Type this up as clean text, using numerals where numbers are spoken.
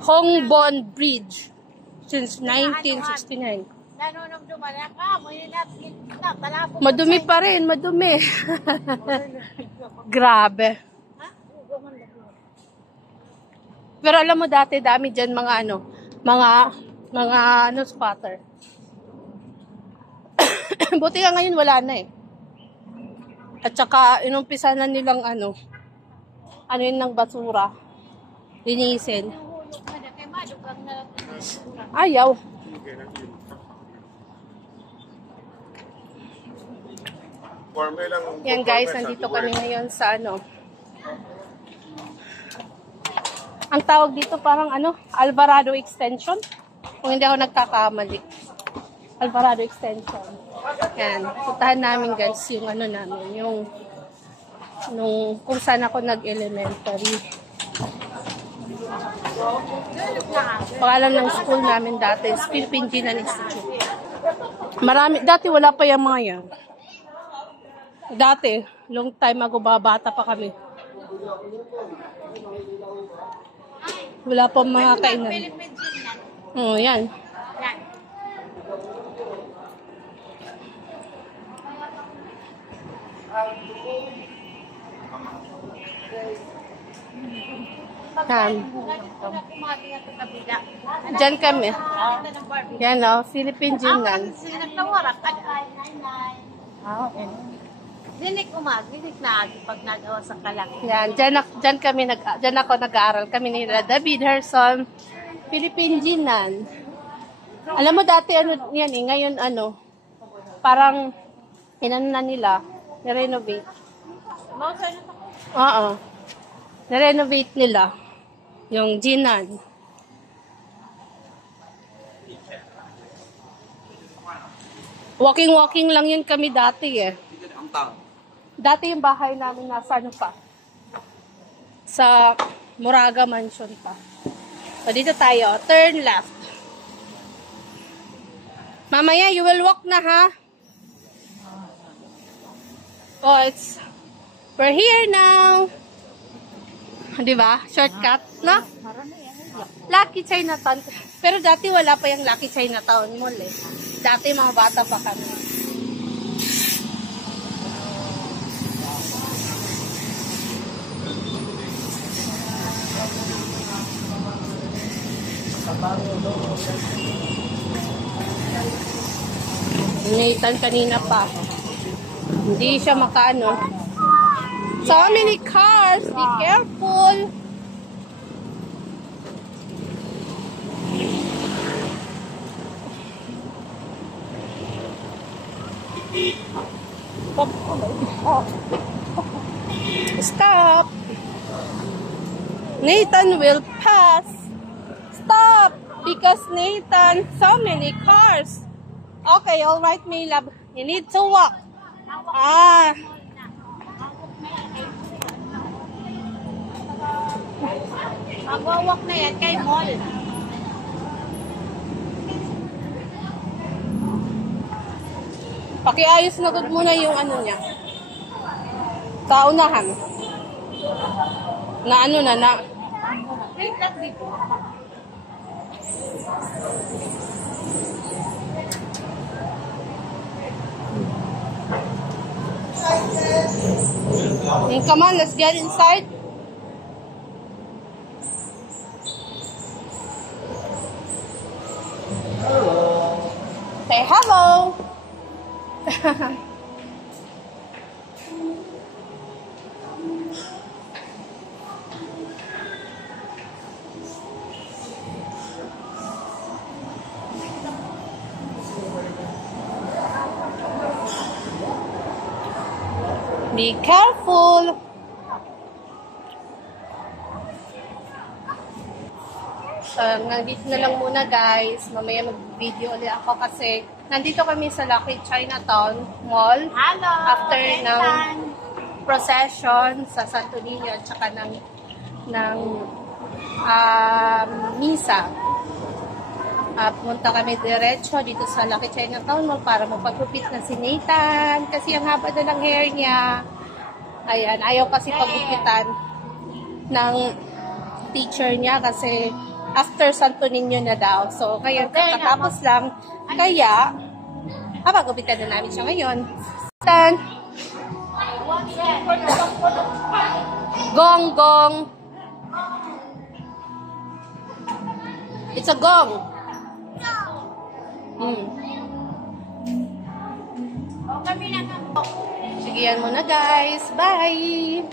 Hongbon Bridge since 1969. Madumi pa rin, madumi. Grabe. Pero alam mo dati dami diyan mga spotter. Buti nga ngayon wala na eh. At saka inumpisa na nilang yun ng basura. Linisin. Ayaw. Yan guys, nandito kami ngayon sa ang tawag dito parang Alvarado Extension. Kung hindi ako nagkakamali. Alvarado Extension. Yan. Puntahan namin guys yung namin. Kung saan ako nag-elementary. Pangalan ng school namin dati is Philippine Jinan Institute. Dati wala pa yung mga yan. Dati, long time ago, bata pa kami. Wala pa mga kainan. Oh, yan. Diyan kami. Yan Philippine Jinan. Dinik na pag nagawa sa kalang. Yan, diyan ako nag-aaral. Kami nila David Herson, Philippine Jinan. Alam mo dati yan ngayon parang na nila, ni-renovate. Oo. Na-renovate nila yung Jinan. Walking lang yun kami dati eh. Dati yung bahay namin nasa sa Moraga Mansion pa. So, dito tayo. Turn left. Mamaya, you will walk na, ha? Oh, we're here now. Diba? Shortcut, no? Lucky Chinatown. Pero dati wala pa yung Lucky Chinatown Mall, eh. Dati mga bata pa kami. Nathan kanina pa. Hindi siya makaano. So many cars. Be careful. Stop. Nathan will pass. Stop. Because Nathan, so many cars. Okay, all right, my love. You need to walk. Mag-walk na yan kay mall. Pakiayos na good muna yung niya. Kaunahan. Na. Come on, let's get inside. Say hello. Be careful. Nandito na lang muna guys. Mamaya mag-video ulit ako kasi nandito kami sa Lucky Chinatown Mall. Hello! After ng procession sa Santo Niño at saka ng misa. Punta kami diretso dito sa Lucky Chinatown Mall para magpagupit na si Nathan kasi ang haba na ng hair niya. Ayan, ayaw kasi pagupitan ng teacher niya kasi after Santo Niño na daw. So, kaya kakatapos lang. Kaya, papagupitan na namin siya ngayon. Tan. Gong, gong. It's a gong. O kami na nga. Sige yan muna guys. Bye!